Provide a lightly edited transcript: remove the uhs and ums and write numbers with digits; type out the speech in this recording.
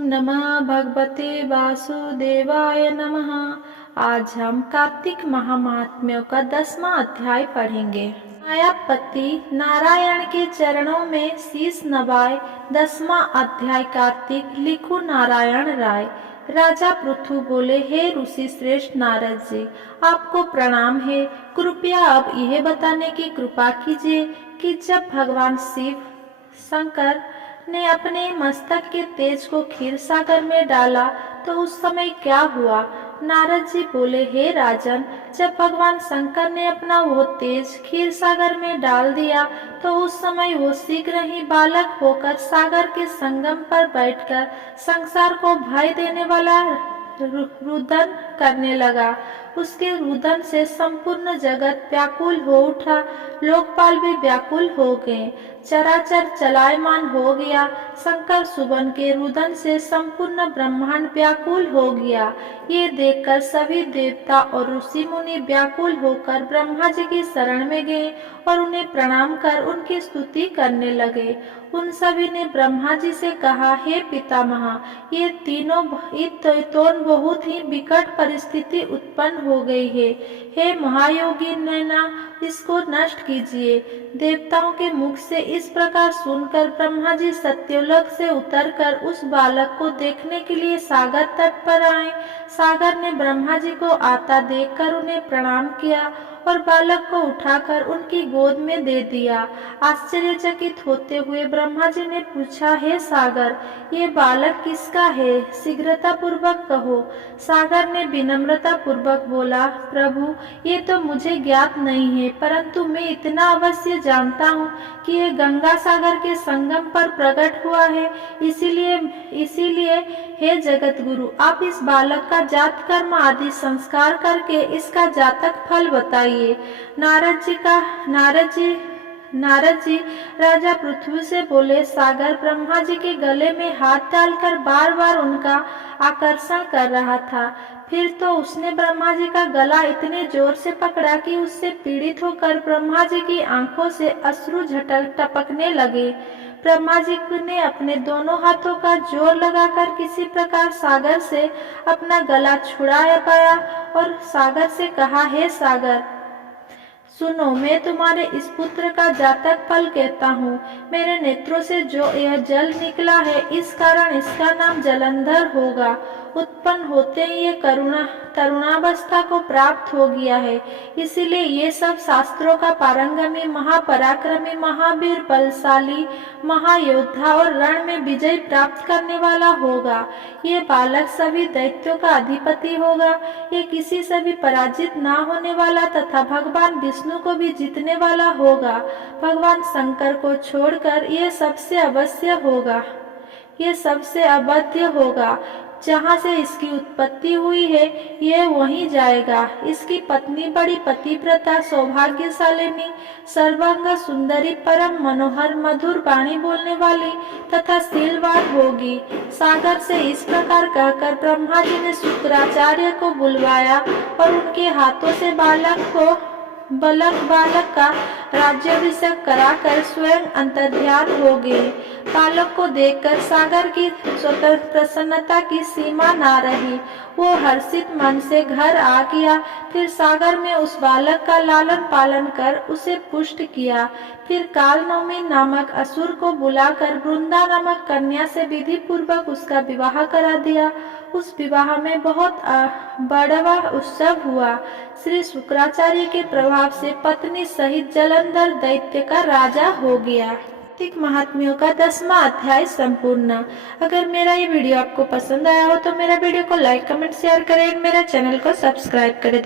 नमः भगवते वासुदेवाय नमः। आज हम कार्तिक महात्म्यों का 10वां अध्याय पढ़ेंगे। मायापति नारायण के चरणों में शीश नवाए। 10वां अध्याय कार्तिक। लिखो नारायण राय। राजा पृथु बोले, हे ऋषि श्रेष्ठ नारद जी, आपको प्रणाम है। कृपया अब यह बताने की कृपा कीजिए कि जब भगवान शिव शंकर ने अपने मस्तक के तेज को क्षीर सागर में डाला तो उस समय क्या हुआ। नारद जी बोले, हे राजन, जब भगवान शंकर ने अपना वो तेज क्षीर सागर में डाल दिया तो उस समय वो शीघ्र ही बालक होकर सागर के संगम पर बैठकर संसार को भय देने वाला रुदन करने लगा। उसके रुदन से संपूर्ण जगत व्याकुल हो उठा, लोकपाल भी व्याकुल हो गए, चराचर चलायमान हो गया। शंकर सुबन के रुदन से संपूर्ण ब्रह्मांड व्याकुल हो गया। ये देखकर सभी देवता और ऋषि मुनि व्याकुल होकर ब्रह्मा जी की शरण में गए और उन्हें प्रणाम कर उनकी स्तुति करने लगे। उन सभी ने ब्रह्मा जी से कहा, हे पितामह, ये तीनों बहुत ही विकट परिस्थिति उत्पन्न हो गई है। हे महायोगी नैना, इसको नष्ट कीजिए। देवताओं के मुख से इस प्रकार सुनकर ब्रह्मा जी सत्यलोक से उतरकर उस बालक को देखने के लिए सागर तट पर आए। सागर ने ब्रह्मा जी को आता देखकर उन्हें प्रणाम किया और बालक को उठाकर उनकी गोद में दे दिया। आश्चर्यचकित होते हुए ब्रह्मा जी ने पूछा, हे सागर, ये बालक किसका है? शीघ्रता पूर्वक कहो। सागर ने विनम्रता पूर्वक बोला, प्रभु, ये तो मुझे ज्ञात नहीं है, परंतु मैं इतना अवश्य जानता हूँ कि ये गंगा सागर के संगम पर प्रकट हुआ है। इसीलिए हे जगत गुरु, आप इस बालक का जात कर्म आदि संस्कार करके इसका जातक फल बताइए। नारद जी राजा पृथ्वी से बोले, सागर ब्रह्मा जी के गले में हाथ डालकर बार बार उनका आकर्षण कर रहा था। फिर तो उसने ब्रह्मा जी का गला इतने जोर से पकड़ा कि उससे पीड़ित होकर ब्रह्मा जी की आंखों से अश्रु टपकने लगे। ब्रह्मा जी ने अपने दोनों हाथों का जोर लगाकर किसी प्रकार सागर से अपना गला छुड़ा पाया और सागर से कहा, हे सागर, सुनो, मैं तुम्हारे इस पुत्र का जातक फल कहता हूँ। मेरे नेत्रों से जो यह जल निकला है, इस कारण इसका नाम जलंधर होगा। उत्पन्न होते ही ये तरुणावस्था को प्राप्त हो गया है, इसीलिए ये सब शास्त्रों का पारंगमी, महापराक्रमी, महावीर, बलशाली, महायोद्धा और रण में विजय प्राप्त करने वाला होगा। ये बालक सभी दैत्यों का अधिपति होगा। ये किसी से भी पराजित ना होने वाला तथा भगवान विष्णु को भी जीतने वाला होगा। भगवान शंकर को छोड़कर ये सबसे अवश्य होगा, ये सबसे अवध्य होगा। जहाँ से इसकी उत्पत्ति हुई है, ये वहीं जाएगा। इसकी पत्नी बड़ी पतिव्रता, सौभाग्यशालिनी, सर्वांग सुंदरी, परम मनोहर, मधुर वाणी बोलने वाली तथा शीलवान होगी। सागर से इस प्रकार कहकर ब्रह्मा जी ने शुक्राचार्य को बुलवाया और उनके हाथों से बालक का राज्याभिषेक कराकर स्वयं अंतर्ध्यान हो गए। बालक को देखकर सागर की प्रसन्नता की सीमा ना रही। वो हर्षित मन से घर आ गया। फिर सागर में उस बालक का लालन पालन कर उसे पुष्ट किया। फिर कालनौमी नामक असुर को बुलाकर वृंदा नामक कन्या से विधि पूर्वक उसका विवाह करा दिया। उस विवाह में बहुत बड़ा उत्सव हुआ। श्री शुक्राचार्य के प्रभाव से पत्नी सहित जलंधर दैत्य का राजा हो गया। कार्तिक महात्म्यों का 10वां अध्याय संपूर्ण। अगर मेरा ये वीडियो आपको पसंद आया हो तो मेरा वीडियो को लाइक, कमेंट, शेयर करें। मेरा चैनल को सब्सक्राइब करें।